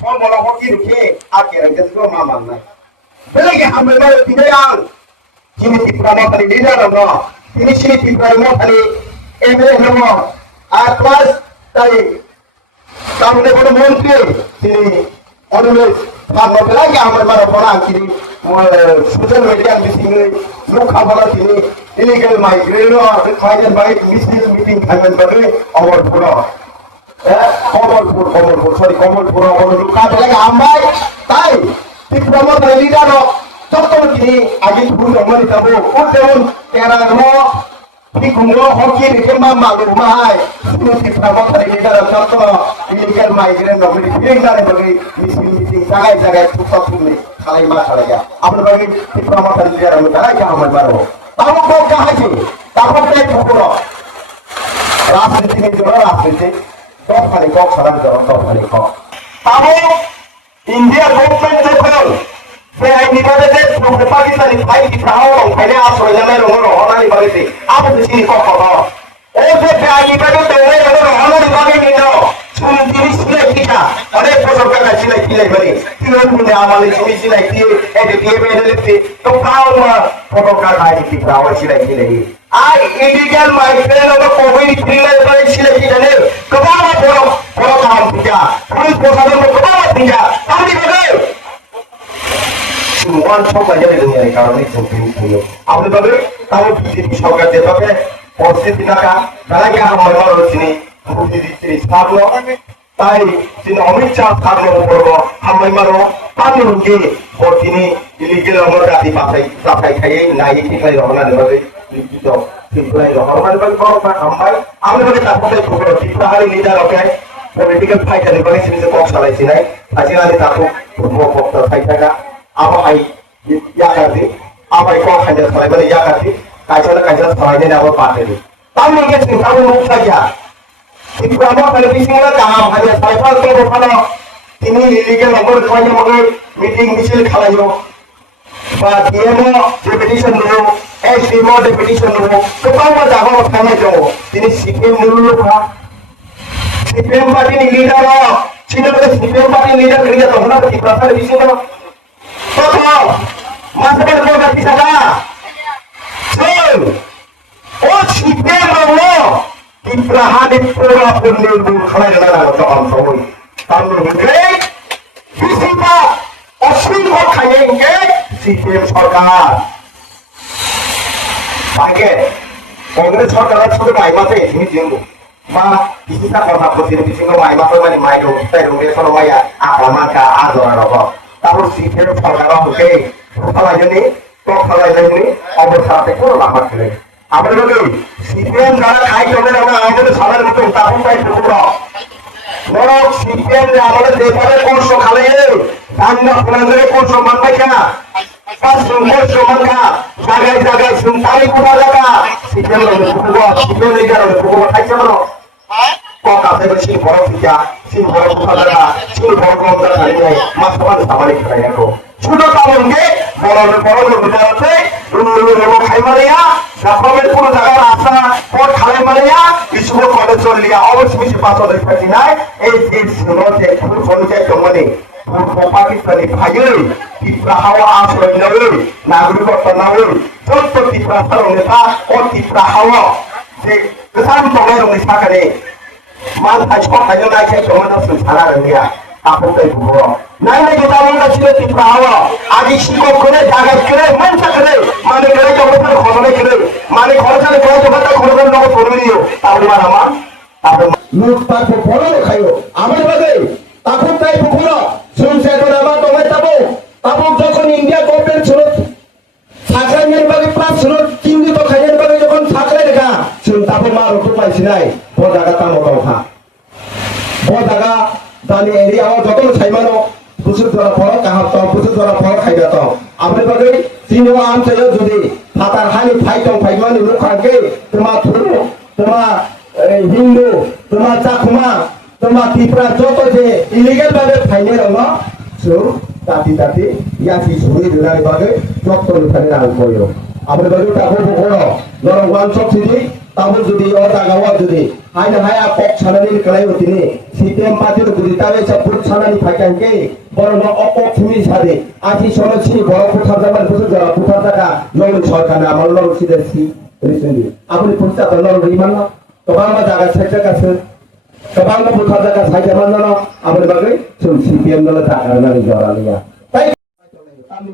formula hoki ruke akira gesgo mama na belagi hambe ba tidayang kini tiprama kali leader no kini sini tiprama kali emre no আর plus তাই সামনে কোনো মন্ত্রী তিনি অনুরোধ ভাবতে লাগে আমার বারো পড়া তিনি সোশ্যাল মিডিয়ার মিটিংয়ে লোক খাবার তিনি ইলিগাল মাইগ্রেন খাইছেন ভাই মিটিং খাইবেন ভাবে অমরপুর কমলপুর লোক খাবে লাগে আমরাই তাই ত্রিপুরা তাই লিডার যখন তিনি আগে ভুল জন্ম দিতাম ও যেমন কেরানো Dikulo hoki dikema malu mahai, sini prabowo tadi negara contoh illegal migrant bagi negara bagi misi jaga tukar sini kalau masalah ya. Apa bagi prabowo tadi negara negara yang aman baru. Tahu kau kah sih? Tahu kau tukuro. Rasul ini juga rasul ini. Kau kali kau sekarang kau kali kau. Tahu India government tukul. Saya ini pada dek Pakistan ini di Pahang, kayaknya asal jalan orang di balik sini. Apa di sini kok kau? Saya ini pada dek orang di balik ini. Cuma diri silai kita. Ada proses kerja silai beri. Tidak punya amal silai dia beri. Tu kau mah proses kerja di Pahang silai. Illegal migrant atau COVID silai kita ni. Kemana proses kamu punya? Proses kemana punya? Kamu di mana? Semua coba jadi dunia ini kalau ini sungguh. Apa itu? Tahu di sokak dia pakai posisi tidak kan? Kalau kita mau sini, di sini sablo, tapi sini Amit Shah sablo berko, hamai maro, tapi mungkin kau sini illegal nomor dari pakai kaya naik kita orang ada bagi itu, kita orang ada bagi orang hamai. Apa itu kita pakai kubur kita hari ini dah pakai political fight ada bagi sini sekolah salah sini. Asyik ada takut kubur fight ada. Apa ai ya kerti apa kau hanya selai beri ya kerti kajian selai ni apa pakai ni tahu ni kita tahu nuk saja itu apa kalau bismillah jangan hanya selai kalau kalau ini illegal nomor kau yang mau meeting misil kalau yo bah dia mau petition dulu mau petition dulu kau mau jago kena jo ini CPM dulu kan CPM parti ni leader Cina pada CPM parti leader kerja tu mana di pasar di sini Betul, masalah kita bisa dah. Oh, siapa mahu diperhati pura penduduk kalau ada orang soal. Kalau mungkin, bisa asing kau kaya ini sistem sarkar. Bagai, Kongres sarkar itu baik macam ini jenggu. Ma, di sini kalau nak bersih di sini baik macam mana mai do, saya do kalau maya apa maka azor apa. Tahu sistem sarkar oke, kalau jadi, kalau jadi, obat itu lama sekali. Apa lagi? Sistem kalau kaya jadi orang awal salah itu tahu baik betul. Kalau sistem yang awal daripada kursus kalian, anda pelanggan kursus mana? Pas kursus mana? Jaga sumpah itu jaga. Sistem itu buat, sistem negara itu buat kaya mana? Kau kata bersih borong tiga, sih borong jaga, sih borong jaga ini, masukkan sama lagi kaya tu. Sudah tahu enggak? Borong berjalan dulu kaya mana? Government pun jaga rasa, pun kaya mana? Isu kau dah lihat, awal semisi pasal dari pertinai, semua pun solusi cuma ni. Pakistan ভাইয়ের তীব্র হাওয়া আশ্রয় নেবে নাগরিকত্ব নেবে যত তীব্র নেতা ও তীব্র হাওয়া যে গোসান দলের সাকারে মাথায় সকালে রাখে সমাজ সারা রঙিয়া আপনাদের ভুল নাই নাই যেটা আমরা ছিল তীব্র হাওয়া আগে শিক্ষক করে জায়গা করে মঞ্চ করে মানে করে জগতের ঘটনা করে মানে খরচালে করে জগতের খরচের নগদ করে দিও তাহলে আমার আপনার লোক তাকে বড় খাইও আমার বাদে তখন তাই পুকুর শুনছে আমার তোমায় তাবো যখন ইন্ডিয়া গভর্নমেন্ট ছিল সাকরাইনের বাগে প্লাস ছিল চিহ্নিত খাইয়ের বাগে যখন সাকরাই দেখা শুন তাবো মা রক্ত পাইছি নাই বজাগা তামো কথা বজাগা দানি এরিয়া যখন ছাইমানো বুসুর দ্বারা ফল কাহাত বুসুর দ্বারা ফল খাইবা তো আপনি বাগে চিনো আম চাইও যদি ফাতার হানি ফাইটং ফাইমানি মুখাগে তোমার ধর্ম তোমার হিন্দু তোমার চাকুমা তোমার ত্রিপুরা যত যে ইলিগাল ভাবে ফাইনে রঙ তাতি ইয়াছি সুরি দুলার বাগে যত লুকানি রাগ করিও আপনি বাগে তাকো বড় নরম ওয়ান চক সিটি তারপর যদি ও জায়গাও যদি হাইনা হায়া কক ছানানি কলাই হতিনি সিপিএম পার্টির যদি তাবে চাপুর ছানানি ফাইকানকে বড় ন অকক ফুমি সাদে আজি সরছি বড় কোঠা যাবার বসে যারা কোঠা টাকা নল সরকার আমার লল সিদেছি রিসেন্টলি আপনি কোঠা তো লল ইমান না তো বাংলা জায়গা সাইডে কাছে তো বাংলা কোঠা জায়গা সাইডে মান না আপনি বাগে সিপিএম নল টাকা না জরা লিয়া তাই আমি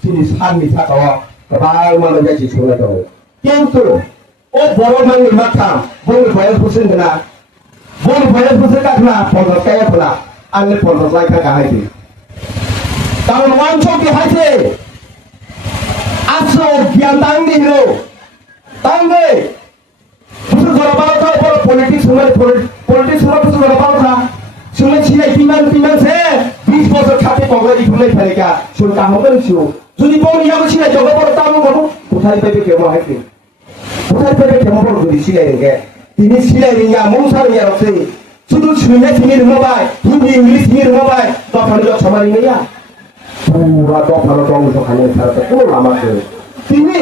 তিনি সামনে থাকাও তো বাংলা যাইছি শুনে তো কিন্তু ও বড় মাঙ্গি মাথা বড় বয়স বসেন না বড় বয়স বসে কাটনা 50 টাকা ফলা আনলে 50 লাখ টাকা হাইছে কারণ ওয়ান চৌকি হাইছে আসো জ্ঞান দাঙ্গি হিরো দাঙ্গে বুঝে ধরা বারোটা বড় পলিটিক্স মানে পলিটিক্স মানে বুঝে ধরা বারোটা শুনে ছিলাই বিমান সে 20 বছর খাতে কংগ্রেস ভুলে ফেলে কা শুন কা হবে নিছো যদি বড় ইয়াবে ছিলাই জগা বড় তামো বড় কোথায় পেবে কেমন হাইছে কোথায় পেবে কেমন বড় যদি ছিলাই রে তিনি ছিলাই রিয়া মনসার ইয়া রছে শুধু শুনে চিনির মোবাইল হিন্দি ইংলিশ চিনির মোবাইল তখন যত সমারি নিয়া পুরা দফানো দংশ খানে ছাড়তে কোন আমাকে তিনি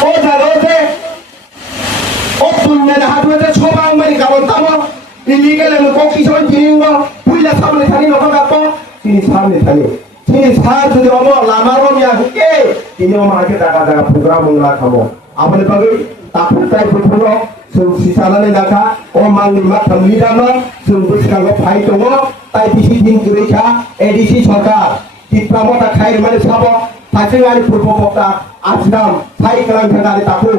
ও জানোতে ও দুনিয়ার হাততে সবাই মানে কারণ তামো ইলিগাল এর কোকি সবাই জিনিঙ্গ পুইলা সামনে থানি নবাপ তিনি সামনে থানি তিনি সার যদি অমর লামারো মিয়া হুকে তিনি আমাকে টাকা প্রোগ্রাম মংলা খামো আপনি বাগে তাপুর তাই ফুটবল সিসালানে নাকা ও মাংনি মাথাম লিডানো বুসকাঙ্গ ফাই দङ তাই বিসি দিন জুরেখা এডিসি সরকার টিপ্রামতা খাইর মানে সাব ফাইসেঙ্গারি পূর্ব বক্তা আজনাম সাই কালাঙ্গারি তাকু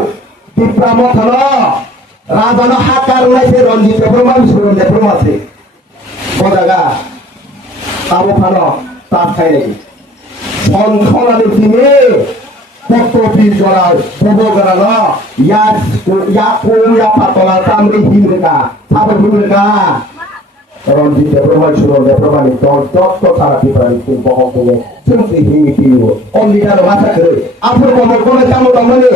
টিপ্রামতা ন রাজানো হাকার নাইছে রঞ্জিত প্রমাণ সুরন প্রমাছে বদাগা তাবো ফানো তাস খাই নাই সংখলানি দিনে পত্রপি জড়ার ববগরানো ya patola tamri himreka sabe himreka রঞ্জিত প্রমাণ সুরন প্রমাণ তো সারা পিপারি তিন বহক দিয়ে শুনতে হিমি পিও অন লিডার ভাষা করে আপনি কমল করে কাম দমনে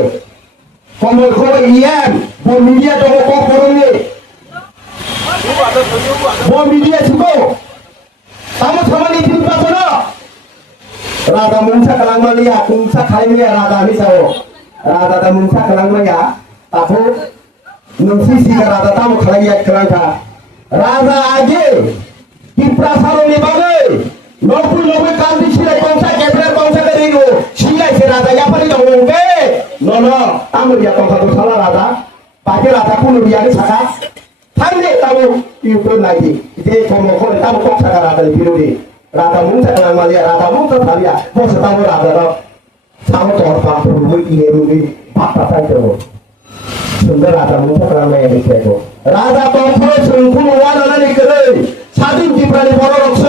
কমল করে ইয়ান বো মিডিয়া তো কো করনে বো মিডিয়া ছিকো তামো সমানি তিন পাছন রাধা মুংসা কালাংমালিয়া কুংসা খাইমিয়া রাধা হিসাও রাধা दा মুংসা কালাংমায়া তারপর নসি সিগা রাধা তামো খাইয়া কালাংকা রাধা আগে টিপ্রা সারনি বাগে নকুল কান্দি ছিলে কোনসা কেবরে কোনসা করিগো ছিলাই সে রাধা ইয়াপারি দংগে ন তামরিয়া কোনসা তো সালা রাধা পাকে রাধা কুনুরিয়ানি সাকা থামলে তামো ইউটো নাইদি যে কমো করে তামো কোনসা রাধা বিরোধী রাধা মুংসা কালাংমালিয়া রাধা মুংসা থালিয়া বসে তামো রাধা র সামো তোর পাপ রুই ইয়ে রুই পাতা চাইতো সুন্দর রাধা মুংসা কালাংমালিয়া দেখো রাধা তখন সংকুল ওয়ালানি করে স্বাধীন টিপ্রানি বড় রক্স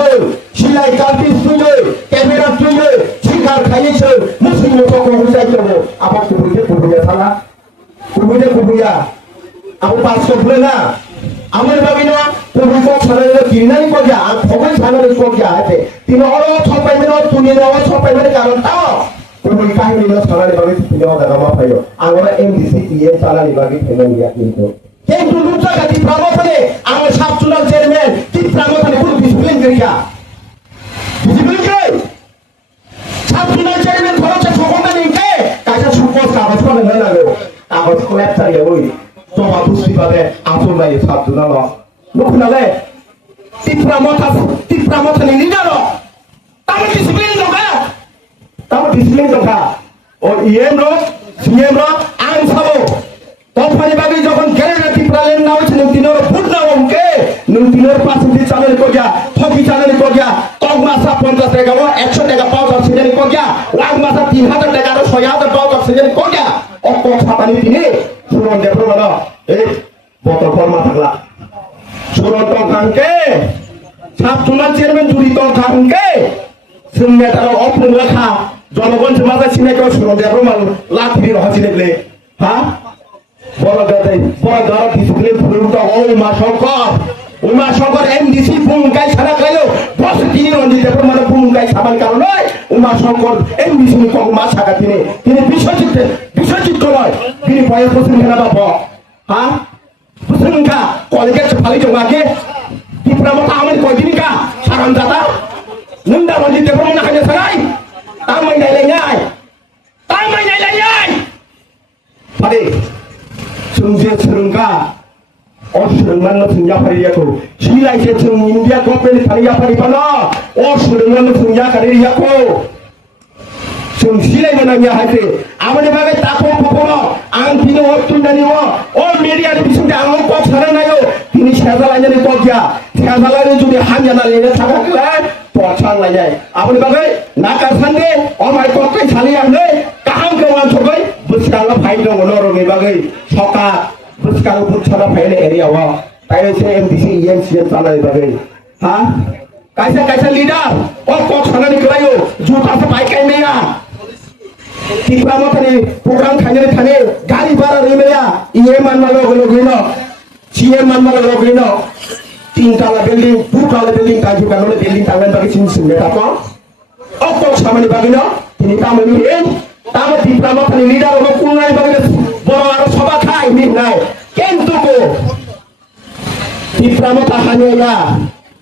শিলাই কালপিস তুলে ক্যামেরা তুলে শিকার খাইয়েছে মুসলিম লোক হুসাইতো আবার কুবুইয়া সালা কুবুইয়া আবার পাঁচ করে না আমার ভাবিনো কুবুই কো ছাড়ালে কিনানি কইয়া আর খবর ছাড়ালে কইয়া আছে তিন অর ছপাই মেন তুনি অর ছপাই মেন কারণ তাও কুবুই কাহিনী ন ছাড়ালে ভাবে তিন অর দামা পাইও আমরা এমডিসি টিএম চালানি ভাবে ফেমিলিয়া কিন্তু লুচা গাতি প্রামথনে আমার সাবচুনাল চেয়ারম্যান কি প্রামথনে কোন ডিসিপ্লিন করিয়া ডিসিপ্লিন কে সাবচুনাল চেয়ারম্যান খরচে সকলটা নিকে কাজে সুপোজ কাগজ করে না লাগো কাগজ করে চালিয়ে ওই তোমা বুঝতে পারে আসল নাই সাবচুনাল লোকনালে কি প্রামথনে নিদারো তার ডিসিপ্লিন দরকার ও ইএম র সিএম র আইন সাবো তফানি বাকি যখন কেরালা টিপ্রালেন না হচ্ছে তিনোর ফুট না ওকে তিনোর পাশে দিয়ে চালানি করিয়া ঠকি চালানি করিয়া টক মাছা 50 টাকা 100 টাকা পাওয়া সিজনি করিয়া লাখ মাছা 3000 টাকা আর 6000 পাওয়া সিজনি করিয়া অত ছাপানি তিনি সুরন দেখো না এই বোতল ফরমা থাকলা সুরন তো কাঙ্কে সাত তোমার চেয়ারম্যান জুরি তো কাঙ্কে সিনেটার অপন লেখা জনগণ সমাজে সিনে কেউ সুরন দেখো মাল লাঠি রহসি দেখলে হ্যাঁ বড় দাদা ডিসপ্লে ফুলটা ওমা শঙ্কর এমডিসি বুমকাই ছাড়া গেল বস তিনি রঞ্জিত মানে বুমকাই সাবান কারণ নয় উমা শঙ্কর এমডিসি মা ছাড়া তিনি বিশ্বজিৎ নয় তিনি বয়স বসুন খেলা বাপ হ্যাঁ বুঝলেন কা কলেজের ফালি জমাকে টিপ্রামতা আমার কয়দিন কা সারান দাদা নন্দা রঞ্জিত মানে খাইলে ছাড়াই তামাই নাই পারে suruman sungya pariya ko sila ise sung India government pariya paripana o suruman sungya kariya ko sung sila mananya hate amane bagai takon popono ang tino otun dani o media ni bisung ang ko sara nayo tini shazalanya ni kogya shazalanya judi hamjana lene thakakla পছান লাই যায় আপনি বাগে নাকা সান্দে অমাই ককই ছালি আনে কাহাম কেওয়ান সবাই বুসকালো phi দङ নরমে বাগে সকা বুসকালো বুছরা ফাইলে এরিয়াওয়া তাই হচ্ছে এমডিসি ইএমসিএম চালাই বাগে হ্যাঁ কাইসা কাইসা লিডার ও কক সানানি গলায়ো জুতাসে পাইকাই মেয়া টিপরা মতনি প্রোগ্রাম খাইনে খানে গাড়ি ভাড়া রেমেয়া ইয়ে মানমালো হলো গইন সিএম মানমালো গইন তিন tala building, 2 tala building, kaji kanole building tangan bagi sini sini apa? Okto sama ni bagi no, ini tamu ni tamu di tamu kali leader orang kunai bagi boro harus sobat kai ni nai, kentu ko di tamu hanya ya,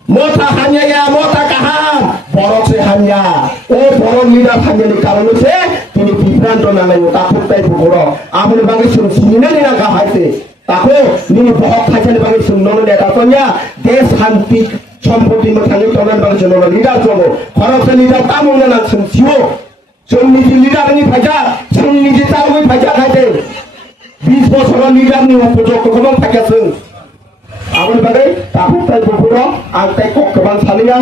mota hanya ya, mota kaham, boro se hanya, boro leader hanya ni kalau se, ini pikiran tu nama itu takut tai boro, amu ni bagi sini ni nak kahai se. তাকো নিনি বহুত খাইছানে বাকি সুন্দর নেতা তnya দেশ শান্তি সম্পত্তি মথানি তনান বাকি জন্য লিডার জন্য খরচ লিডার তামুনা না সিও সন্নিজি লিডার নি ফাজা সন্নিজি তাওই ফাজা খাইতে 20 বছর লিডার নি উপযোগ কখন থাকেছেন আমল বাকি তাকো তাই বকুর আর তাই ককবান ছালিয়া